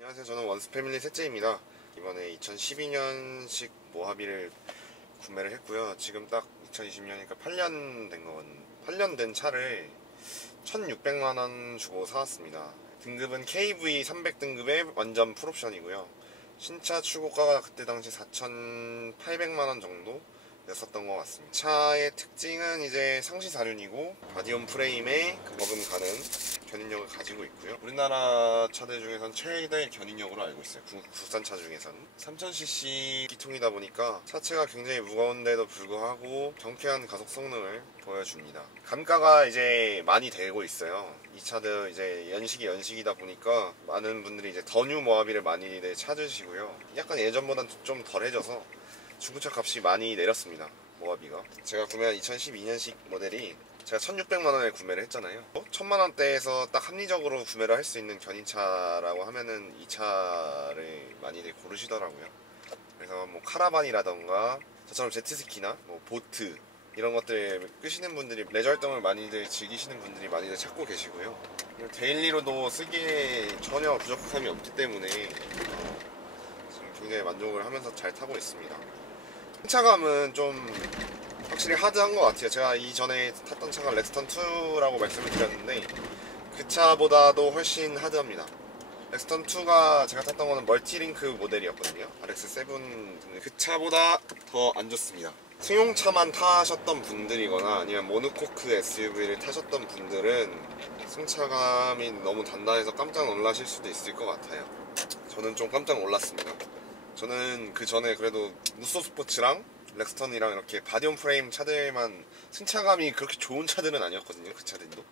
안녕하세요. 저는 원스패밀리 셋째입니다. 이번에 2012년식 모하비를 구매를 했고요. 지금 딱 2020년이니까 8년 된 거거든요. 8년 된 차를 1,600만원 주고 사왔습니다. 등급은 KV 300 등급의 완전 풀옵션이고요. 신차 출고가가 그때 당시 4,800만원 정도 였었던 것 같습니다. 차의 특징은 이제 상시 4륜이고 바디온 프레임에 버금 가는 견인력을 가지고 있고요. 우리나라 차들 중에선 최대 견인력으로 알고 있어요. 국산차 중에서는 3000cc 기통이다 보니까 차체가 굉장히 무거운데도 불구하고 경쾌한 가속 성능을 보여줍니다. 감가가 이제 많이 되고 있어요. 이 차들 이제 연식이다 보니까 많은 분들이 이제 더 뉴 모하비를 많이들 찾으시고요. 약간 예전보다는 좀 덜해져서 중고차 값이 많이 내렸습니다. 모하비가 제가 구매한 2012년식 모델이 제가 1,600만원에 구매를 했잖아요. 1,000만원대에서 딱 합리적으로 구매를 할 수 있는 견인차라고 하면은 이 차를 많이들 고르시더라고요. 그래서 뭐 카라반이라던가 저처럼 제트스키나 뭐 보트 이런 것들 끄시는 분들이 레저 활동을 많이들 즐기시는 분들이 많이들 찾고 계시고요. 데일리로도 쓰기에 전혀 부족함이 없기 때문에 지금 굉장히 만족을 하면서 잘 타고 있습니다. 승차감은 좀 확실히 하드한 것 같아요. 제가 이전에 탔던 차가 렉스턴2라고 말씀을 드렸는데 그 차보다도 훨씬 하드합니다. 렉스턴2가 제가 탔던 거는 멀티링크 모델이었거든요. RX7 그 차보다 더 안 좋습니다. 승용차만 타셨던 분들이거나 아니면 모노코크 SUV를 타셨던 분들은 승차감이 너무 단단해서 깜짝 놀라실 수도 있을 것 같아요. 저는 좀 깜짝 놀랐습니다. 저는 그 전에 그래도 무쏘 스포츠랑 렉스턴이랑 이렇게 바디온 프레임 차들만 승차감이 그렇게 좋은 차들은 아니었거든요. 그 차들도.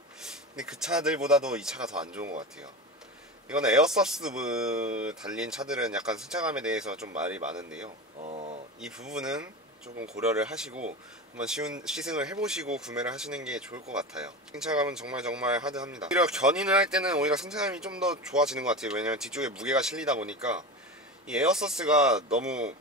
근데 그 차들보다도 이 차가 더 안 좋은 것 같아요. 이거는 에어서스 달린 차들은 약간 승차감에 대해서 좀 말이 많은데요. 이 부분은 조금 고려를 하시고 한번 시승을 해보시고 구매를 하시는 게 좋을 것 같아요. 승차감은 정말 하드합니다. 오히려 견인을 할 때는 오히려 승차감이 좀 더 좋아지는 것 같아요. 왜냐면 뒤쪽에 무게가 실리다 보니까 이 에어서스가 너무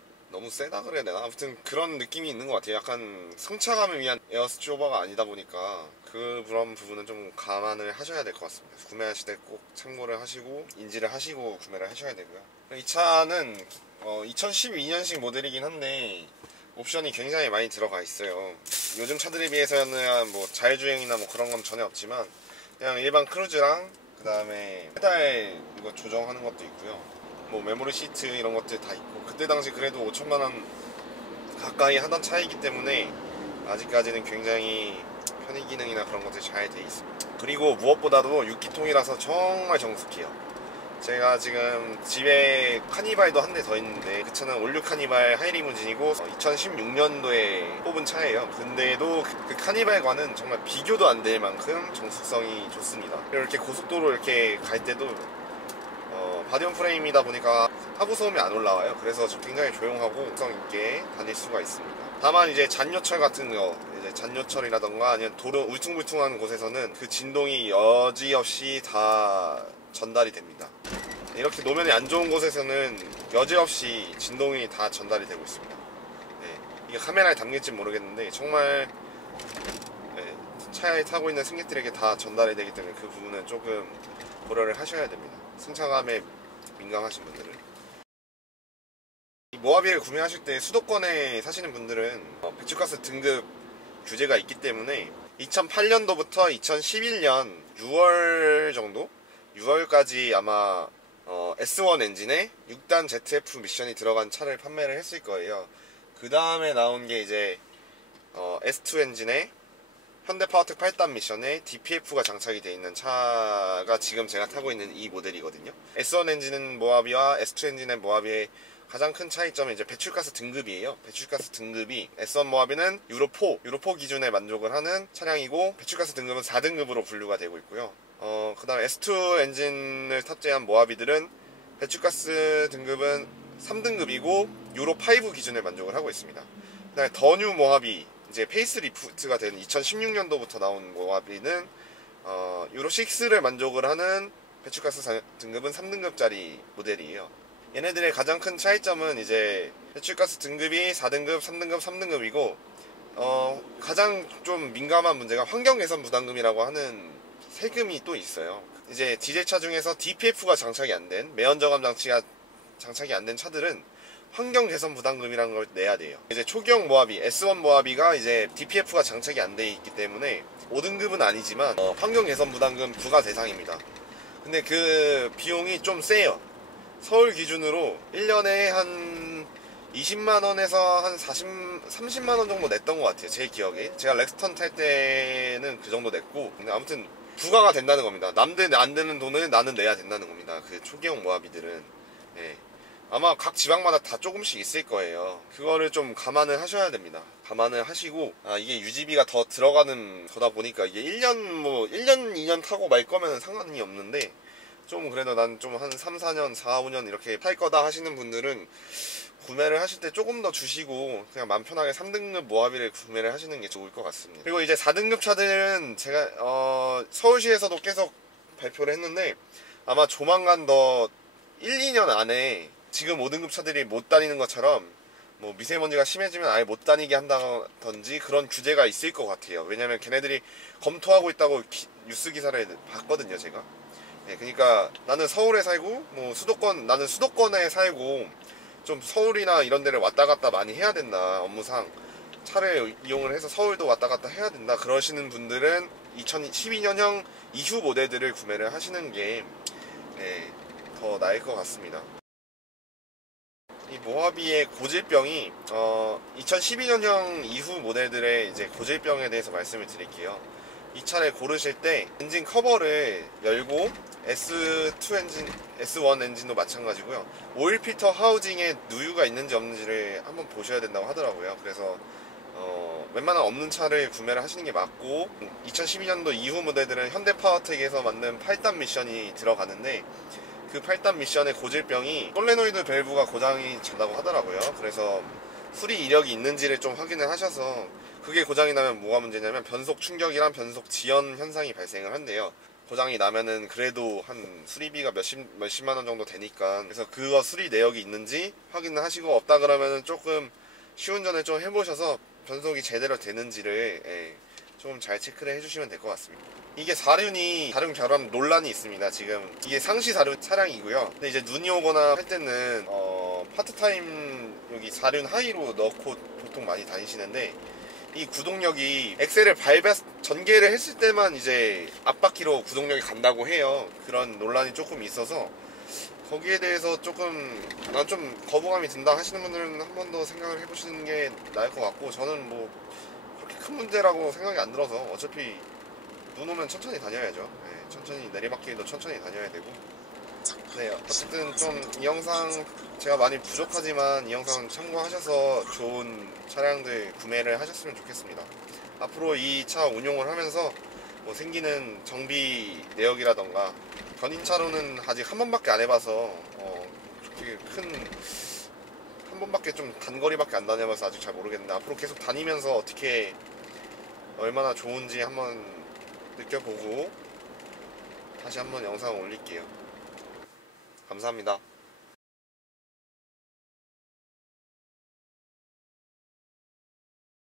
세다 그래야 되나? 아무튼 그런 느낌이 있는 것 같아요. 약간 승차감을 위한 에어스트로버가 아니다 보니까 그런 부분은 좀 감안을 하셔야 될 것 같습니다. 구매하실 때 꼭 참고를 하시고 인지를 하시고 구매를 하셔야 되고요. 이 차는 2012년식 모델이긴 한데 옵션이 굉장히 많이 들어가 있어요. 요즘 차들에 비해서는 뭐 자율주행이나 뭐 그런 건 전혀 없지만 그냥 일반 크루즈랑 그 다음에 페달 이거 조정하는 것도 있고요. 뭐 메모리 시트 이런 것들 다 있고 그때 당시 그래도 5천만원 가까이 하던 차이기 때문에 아직까지는 굉장히 편의 기능이나 그런 것들이 잘 돼 있습니다. 그리고 무엇보다도 6기통이라서 정말 정숙해요. 제가 지금 집에 카니발도 한 대 더 있는데 그 차는 올류 카니발 하이리무진이고 2016년도에 뽑은 차예요. 근데도 그 카니발과는 정말 비교도 안 될 만큼 정숙성이 좋습니다. 이렇게 고속도로 이렇게 갈 때도 바디온 프레임이다 보니까 하부 소음이 안 올라와요. 그래서 굉장히 조용하고 성성 있게 다닐 수가 있습니다. 다만 이제 잔요철 같은 거, 이제 잔요철이라던가 아니면 도로 울퉁불퉁한 곳에서는 그 진동이 여지없이 다 전달이 됩니다. 이렇게 노면이 안 좋은 곳에서는 여지없이 진동이 다 전달이 되고 있습니다. 네, 이게 카메라에 담길지 모르겠는데 정말 네, 차에 타고 있는 승객들에게 다 전달이 되기 때문에 그 부분은 조금 고려를 하셔야 됩니다. 승차감에 민감하신 분들은. 이 모하비를 구매하실 때 수도권에 사시는 분들은 배출가스 등급 규제가 있기 때문에 2008년도부터 2011년 6월 정도? 6월까지 아마 S1 엔진에 6단 ZF 미션이 들어간 차를 판매를 했을 거예요. 그 다음에 나온 게 이제 S2 엔진에 현대 파워텍 8단 미션에 DPF가 장착이 되어 있는 차가 지금 제가 타고 있는 이 모델이거든요. S1 엔진은 모하비와 S2 엔진의 모하비의 가장 큰 차이점은 이제 배출가스 등급이에요. 배출가스 등급이 S1 모하비는 유로4 기준에 만족을 하는 차량이고 배출가스 등급은 4등급으로 분류가 되고 있고요. 그 다음 S2 엔진을 탑재한 모하비들은 배출가스 등급은 3등급이고 유로5 기준에 만족을 하고 있습니다. 그 다음에 더 뉴 모하비 이제 페이스리프트가 된 2016년도부터 나온 모하비는 유로6를 만족을 하는 배출가스 등급은 3등급짜리 모델이에요. 얘네들의 가장 큰 차이점은 이제 배출가스 등급이 4등급, 3등급, 3등급이고 가장 좀 민감한 문제가 환경개선 부담금이라고 하는 세금이 또 있어요. 이제 디젤차 중에서 DPF가 장착이 안 된, 매연저감 장치가 장착이 안 된 차들은 환경 개선 부담금이라는 걸 내야 돼요. 이제 초기형 모하비, S1 모하비가 이제 DPF가 장착이 안 돼 있기 때문에 5등급은 아니지만 환경 개선 부담금 부과 대상입니다. 근데 그 비용이 좀 세요. 서울 기준으로 1년에 한 20만원에서 한 30만원 정도 냈던 것 같아요. 제 기억에. 제가 렉스턴 탈 때는 그 정도 냈고, 근데 아무튼 부과가 된다는 겁니다. 남들 안 되는 돈을 나는 내야 된다는 겁니다. 그 초기형 모하비들은. 예. 아마 각 지방마다 다 조금씩 있을 거예요. 그거를 좀 감안을 하셔야 됩니다. 감안을 하시고, 이게 유지비가 더 들어가는 거다 보니까 이게 1년 2년 타고 말 거면 상관이 없는데, 좀 그래도 난 좀 한 3, 4년, 4, 5년 이렇게 탈 거다 하시는 분들은 구매를 하실 때 조금 더 주시고 그냥 맘 편하게 3등급 모하비를 구매를 하시는 게 좋을 것 같습니다. 그리고 이제 4등급 차들은 제가 서울시에서도 계속 발표를 했는데 아마 조만간 더 1, 2년 안에 지금 5등급 차들이 못 다니는 것처럼 뭐 미세먼지가 심해지면 아예 못 다니게 한다든지 그런 규제가 있을 것 같아요. 왜냐면 걔네들이 검토하고 있다고 뉴스 기사를 봤거든요, 제가. 네, 그러니까 나는 서울에 살고 뭐 나는 수도권에 살고 좀 서울이나 이런 데를 왔다 갔다 많이 해야 된다, 업무상 차를 이용을 해서 서울도 왔다 갔다 해야 된다 그러시는 분들은 2012년형 이후 모델들을 구매를 하시는 게 더 나을 것 같습니다. 이 모하비의 고질병이 2012년형 이후 모델들의 이제 고질병에 대해서 말씀을 드릴게요. 이 차를 고르실 때 엔진 커버를 열고 S2 엔진, S1 엔진도 마찬가지고요. 오일 필터 하우징에 누유가 있는지 없는지를 한번 보셔야 된다고 하더라고요. 그래서 웬만한 없는 차를 구매를 하시는 게 맞고, 2012년도 이후 모델들은 현대파워텍에서 만든 8단 미션이 들어가는데 그 8단 미션의 고질병이 솔레노이드 밸브가 고장이 잔다고 하더라고요. 그래서 수리 이력이 있는지를 좀 확인을 하셔서, 그게 고장이 나면 뭐가 문제냐면 변속 충격이랑 변속 지연 현상이 발생을 한대요. 고장이 나면은 그래도 한 수리비가 몇십만 원 정도 되니까, 그래서 그거 수리 내역이 있는지 확인을 하시고, 없다 그러면은 조금 시운전을 좀 해보셔서 변속이 제대로 되는지를 좀 잘 체크를 해주시면 될 것 같습니다. 이게 사륜이 다른 결함 논란이 있습니다. 지금 이게 상시 사륜 차량이고요. 근데 이제 눈이 오거나 할 때는 파트타임 여기 사륜 하이로 넣고 보통 많이 다니시는데, 이 구동력이 엑셀을 전개를 했을 때만 이제 앞바퀴로 구동력이 간다고 해요. 그런 논란이 조금 있어서 거기에 대해서 난 좀 거부감이 든다 하시는 분들은 한 번 더 생각을 해보시는 게 나을 것 같고, 저는 뭐 그렇게 큰 문제라고 생각이 안 들어서 어차피 눈 오면 천천히 다녀야죠. 천천히 내리막길도 천천히 다녀야 되고. 네, 어쨌든 좀 이 영상 제가 많이 부족하지만 이 영상 참고하셔서 좋은 차량들 구매를 하셨으면 좋겠습니다. 앞으로 이 차 운용을 하면서 뭐 생기는 정비 내역이라던가, 견인차로는 아직 한 번밖에 안 해봐서 그렇게 한 번밖에 좀 단거리밖에 안 다녀봐서 아직 잘 모르겠는데, 앞으로 계속 다니면서 어떻게 얼마나 좋은지 한번 느껴보고 다시 한번 영상 올릴게요. 감사합니다.